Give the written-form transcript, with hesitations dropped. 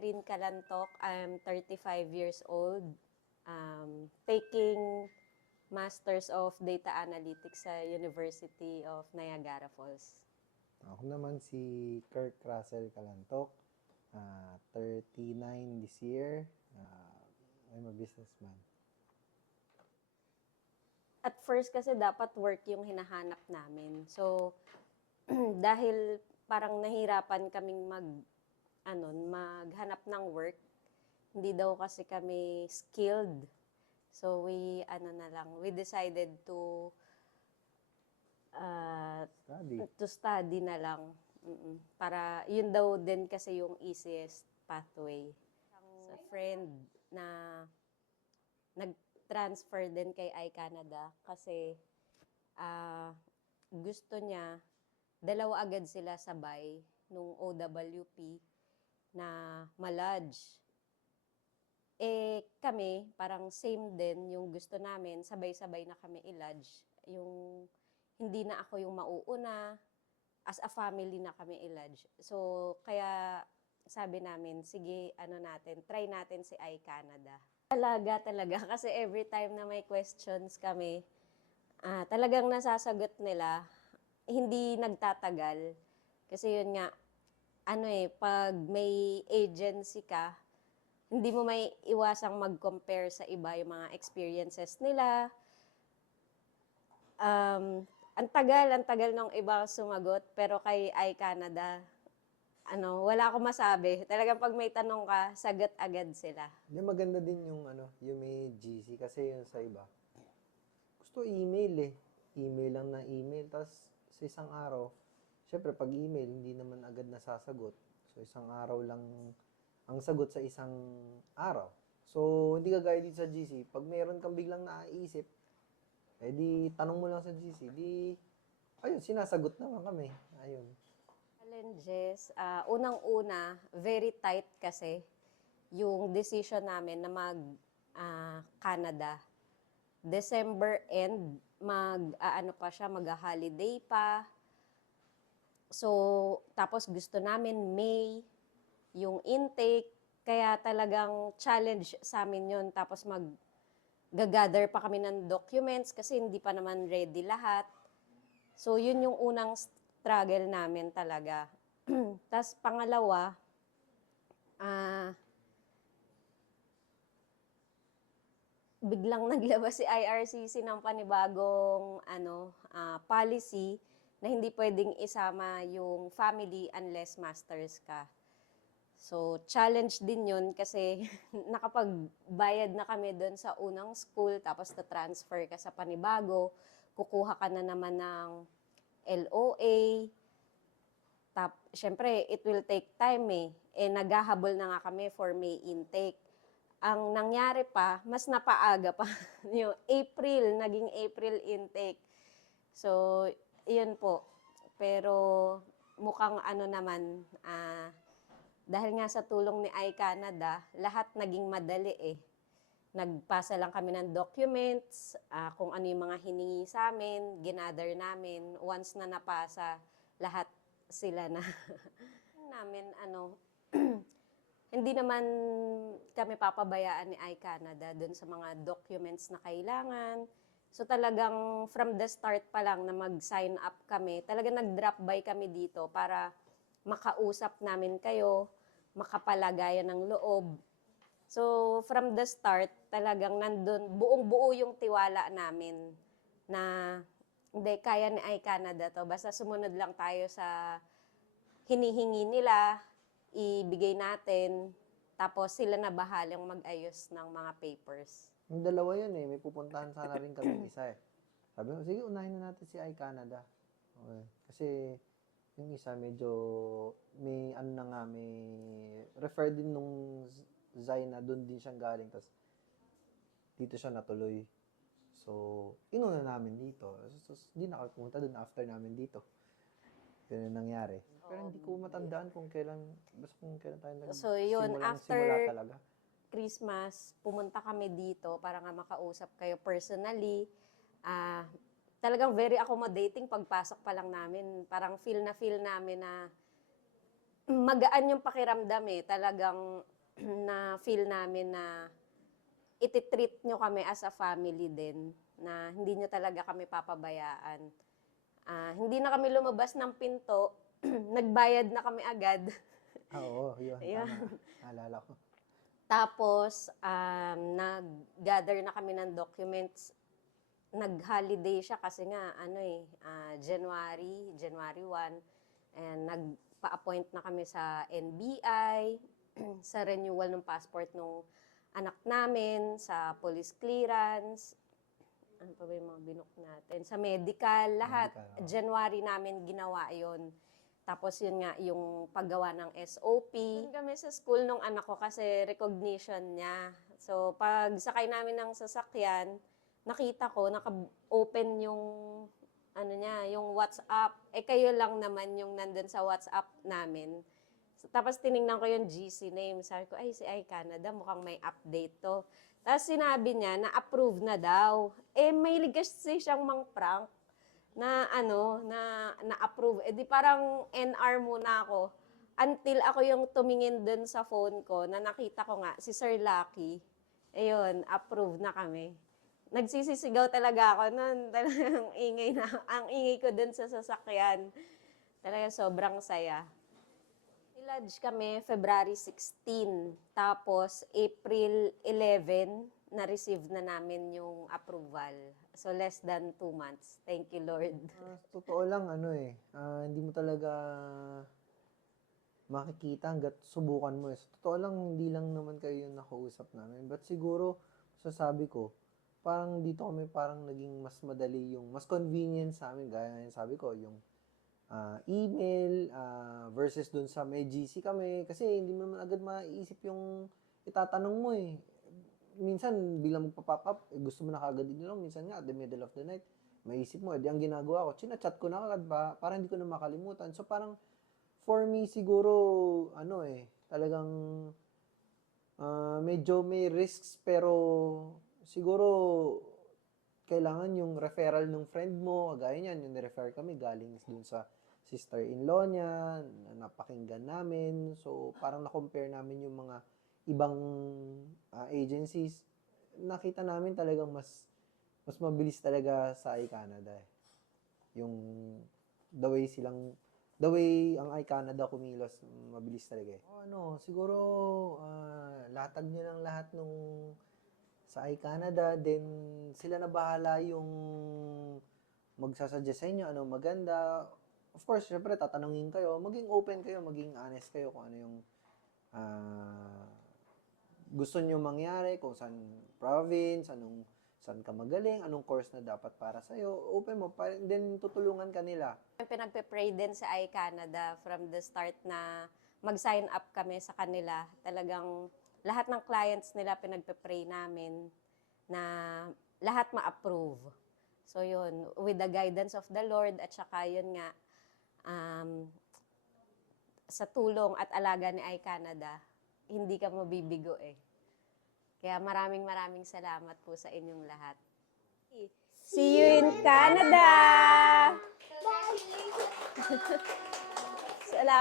Catherine Calantok. I'm 35 years old, taking Masters of Data Analytics sa University of Niagara Falls. Ako naman si Kirk Russell Calantok, 39 this year. I'm a businessman. At first kasi dapat work yung hinahanap namin. So, dahil parang nahirapan kaming maghanap ng work, hindi daw kasi kami skilled. So, we decided to study na lang. Para, yun daw din kasi yung easiest pathway. Sa friend na nag-transfer din kay iCanada kasi gusto niya, dalawa agad sila sabay nung OWP na malodge. Kami, parang same din yung gusto namin, sabay-sabay na kami ilodge. Yung hindi na ako yung mauuna, as a family na kami ilodge. So, kaya sabi namin, sige, try natin si iCanada. Talaga, kasi every time na may questions kami, talagang nasasagot nila, hindi nagtatagal. Kasi yun nga, pag may agency ka, hindi mo may iwasang mag-compare sa iba yung mga experiences nila. Ang tagal nung iba sumagot, pero kay iCanada, wala akong masabi. Talagang pag may tanong ka, sagot agad sila. Maganda din yung yung may GC kasi yung sa iba. Gusto email eh. Email lang na email. Tapos sa isang araw, syempre pag email, hindi naman agad nasasagot. So isang araw lang ang sagot sa isang araw. So hindi kagaya dito sa GC. Pag meron kang biglang naiisip, di tanong mo lang sa GC. Ayun, sinasagot naman kami. Ayun. Challenges, unang-una, very tight kasi yung decision namin na mag-Canada. December end, mag-holiday pa. So, tapos gusto namin May, yung intake, kaya talagang challenge sa amin yun. Tapos mag-gather pa kami ng documents kasi hindi pa naman ready lahat. So, yun yung unang struggle namin talaga. Tapos pangalawa, biglang naglabas si IRCC ng panibagong policy na hindi pwedeng isama yung family unless masters ka. So, challenge din yun kasi nakapagbayad na kami doon sa unang school, tapos na-transfer ka sa panibago, kukuha ka na naman ng LOA. Siyempre, it will take time eh. Naghahabol na nga kami for May intake. Ang nangyari pa, mas napaaga pa. Yung April, naging April intake. So, yun po. Pero mukhang dahil nga sa tulong ni iCanada, lahat naging madali eh. Nagpasa lang kami ng documents, kung ano yung mga hiningi sa amin, ginather namin. Once na napasa, lahat sila na namin hindi naman kami papabayaan ni iCanada dun sa mga documents na kailangan. So talagang from the start pa lang na mag-sign up kami, talagang nag-drop by kami dito para makausap namin kayo, makapalagayan ng loob. So from the start, talagang nandun, buong-buo yung tiwala namin na hindi, kaya ni iCanada to. Basta sumunod lang tayo sa hinihingi nila, ibigay natin, tapos sila na bahalang mag-ayos ng mga papers. Yung dalawa yun eh. May pupuntahan sana rin kami isa eh. Sabi ko, sige, unahin na natin si iCanada. Okay. Kasi yung isa medyo may may refer din nung Zay na doon din siyang galing. Tapos dito siya natuloy. So, inuna namin dito. So, hindi na kami pumunta doon after namin dito. Ganun nangyari. Pero hindi ko matandaan kung kailan tayo So, yun, simula after talaga. Christmas, pumunta kami dito para nga makausap kayo personally. Talagang very accommodating pagpasok pa lang namin. Parang feel namin na magaan yung pakiramdam eh. Talagang na feel namin na ititreat nyo kami as a family din, na hindi nyo talaga kami papabayaan. Hindi na kami lumabas ng pinto, nagbayad na kami agad. Oo, yun, Ayun. tama. Naalala ko. Tapos, nag-gather na kami ng documents. Nag-holiday siya kasi nga, January 1. And nagpa-appoint na kami sa NBI, sa renewal ng passport ng anak namin, sa police clearance, ano pa ba yung mga binook natin? Sa medical, lahat. Medical, oo. January namin ginawa yon. Tapos yun nga, yung paggawa ng SOP. Doon kami sa school nung anak ko kasi recognition niya. So, pag sakay namin ng sasakyan, nakita ko, naka-open yung, yung WhatsApp. Kayo lang naman yung nandun sa WhatsApp namin. So, tapos tiningnan ko yung GC name. Sabi ko, si iCanada, mukhang may update to. Tapos sinabi niya na approve na daw. May ligas siyang mang-prank na na-approve. Di parang NR muna ako. Until ako yung tumingin dun sa phone ko na nakita ko nga si Sir Lucky. Ayun, approve na kami. Nagsisisigaw talaga ako nun. Talagang ang ingay ko dun sa sasakyan. Talaga sobrang saya. Lodge kami February 16. Tapos April 11, na-receive na namin yung approval. So less than 2 months. Thank you, Lord. Totoo lang, hindi mo talaga makikita hanggat subukan mo. So, totoo lang, hindi lang naman kayo yung nakausap namin. But siguro, sasabi ko, parang dito kami parang naging mas madali mas convenient sa amin. Gaya nga yung sabi ko, yung email versus dun sa may GC kami. Kasi hindi mo naman agad maiisip yung itatanong mo eh. Minsan, bilang magpa-pop up, gusto mo na kagad din lang. Minsan nga, at the middle of the night, maisip mo, ang ginagawa ko, chinachat ko na kagad ba, para hindi ko na makalimutan. So, parang, for me, siguro, talagang, medyo may risks, pero, siguro, kailangan yung referral ng friend mo, gaya niyan, yung ni-refer kami, galing dun sa sister-in-law niya, na napakinggan namin. So, parang na-compare namin yung mga ibang agencies. Nakita namin talagang mas mabilis talaga sa iCanada. Yung the way ang iCanada kumilos, mabilis talaga eh. Siguro latag niyo lang lahat nung sa iCanada, then sila na bahala yung magsasuggest sa inyo, ano maganda. Of course, syempre, tatanungin kayo, maging open kayo, maging honest kayo kung ano yung gusto nyo mangyari, kung saan province, saan ka magaling, anong course na dapat para sa'yo, open mo, then tutulungan ka nila. Pinagpe-pray din sa iCanada from the start na mag-sign up kami sa kanila. Talagang lahat ng clients nila pinagpe-pray namin na lahat ma-approve. So yun, with the guidance of the Lord at saka yun nga, sa tulong at alaga ni iCanada, hindi ka mabibigo eh. Kaya maraming salamat po sa inyong lahat. See you in Canada! Salamat.